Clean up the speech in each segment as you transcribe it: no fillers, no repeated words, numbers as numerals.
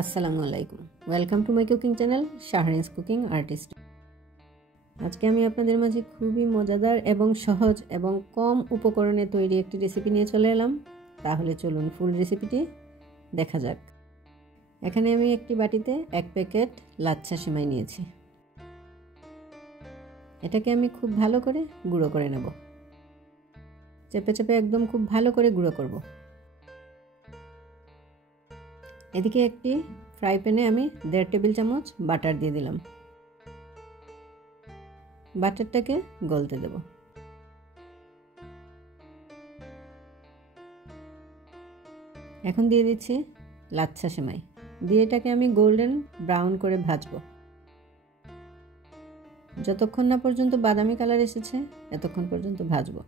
আসসালামু আলাইকুম, welcome to my cooking channel Shahrin's cooking artist. আজকে আমি আপনাদের মাঝে খুবই মজাদার এবং সহজ এবং কম উপকরণে তৈরি একটি রেসিপি নিয়ে চলে এলাম। তাহলে চলুন ফুল রেসিপিটি দেখা যাক। এখানে আমি একটি বাটিতে 1 প্যাকেট লাচ্ছা সেমাই নিয়েছি। এটাকে আমি খুব ভালো করে গুঁড়ো করে নেব। চেপে চেপে একদম খুব ভালো করে গুঁড়ো করব। এদিকে একটি ফ্রাই প্যানে আমি 1.5 টেবিল চামচ বাটার দিয়ে দিলাম। বাটারটাকে গলতে দেব। এখন দিয়ে দিচ্ছি লাচ্ছা সেমাই, দিয়ে এটাকে আমি গোল্ডেন ব্রাউন করে ভাজবো। যতক্ষণ না পর্যন্ত বাদামি কালার এসেছে এতক্ষণ পর্যন্ত ভাজবো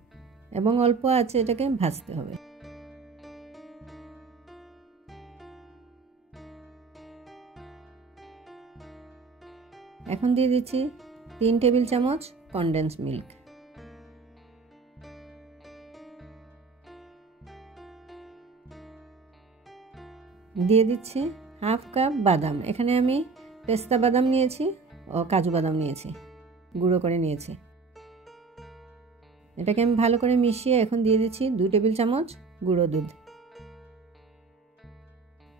এবং অল্প আঁচে এটাকে ভাজতে হবে। এখন দিয়ে দিচ্ছি 3 টেবিল চামচ কনডেন্স মিল্ক। দিয়ে দিচ্ছি হাফ কাপ বাদাম। এখানে আমি পেস্তা বাদাম নিয়েছি ও কাজু বাদাম নিয়েছি, গুঁড়ো করে নিয়েছি। এটাকে আমি ভালো করে মিশিয়ে এখন দিয়ে দিচ্ছি 2 টেবিল চামচ গুঁড়ো দুধ।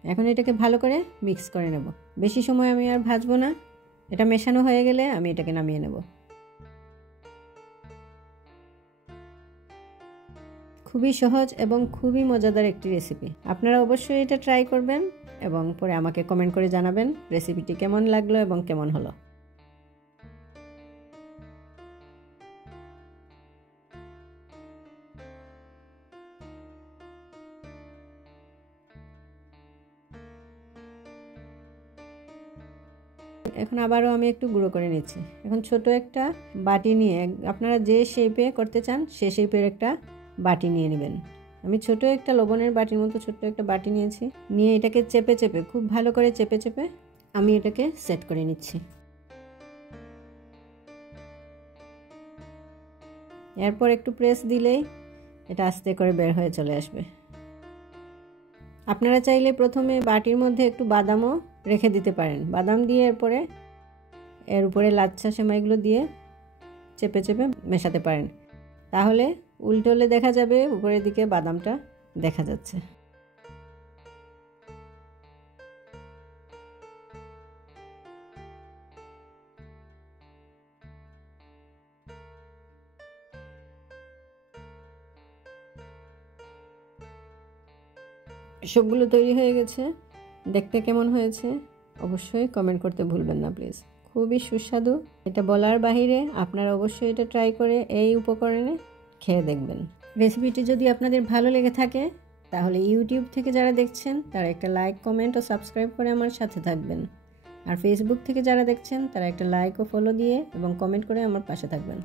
এখন এটাকে ভালো করে মিক্স করে নেব। বেশি সময় আমি আর ভাজবো না। এটা মেশানো হয়ে গেলে আমি এটাকে নামিয়ে নেব। খুবই সহজ এবং খুবই মজাদার একটি রেসিপি। আপনারা অবশ্যই এটা ট্রাই করবেন এবং পরে আমাকে কমেন্ট করে জানাবেন রেসিপিটি কেমন লাগলো এবং কেমন হলো। এখন আবারও আমি একটু গুঁড়ো করে নিচ্ছি। এখন ছোট একটা বাটি নিয়ে আপনারা যে শেপে করতে চান সে শেপের একটা বাটি নিয়ে নেবেন। আমি ছোট একটা লবণের বাটির মতো ছোট্ট একটা বাটি নিয়েছি। নিয়ে এটাকে চেপে চেপে খুব ভালো করে চেপে চেপে আমি এটাকে সেট করে নিচ্ছি। এরপর একটু প্রেস দিলেই এটা আস্তে করে বের হয়ে চলে আসবে। আপনারা চাইলে প্রথমে বাটির মধ্যে একটু বাদামও রেখে দিতে পারেন। বাদাম দিয়ে এরপরে এর উপরে লাচ্ছা সেমাইগুলো দিয়ে চেপে চেপে মেশাতে পারেন। তাহলে উল্টোলে দেখা যাবে উপরের দিকে বাদামটা দেখা যাচ্ছে। সবগুলো তৈরি হয়ে গেছে। দেখতে কেমন হয়েছে অবশ্যই কমেন্ট করতে ভুলবেন না প্লিজ। খুবই সুস্বাদু, এটা বলার বাহিরে। আপনারা অবশ্যই এটা ট্রাই করে এই উপকরণে খেয়ে দেখবেন। রেসিপিটি যদি আপনাদের ভালো লেগে থাকে তাহলে ইউটিউব থেকে যারা দেখছেন তারা একটা লাইক, কমেন্ট ও সাবস্ক্রাইব করে আমার সাথে থাকবেন। আর ফেসবুক থেকে যারা দেখছেন তারা একটা লাইক ও ফলো দিয়ে এবং কমেন্ট করে আমার পাশে থাকবেন।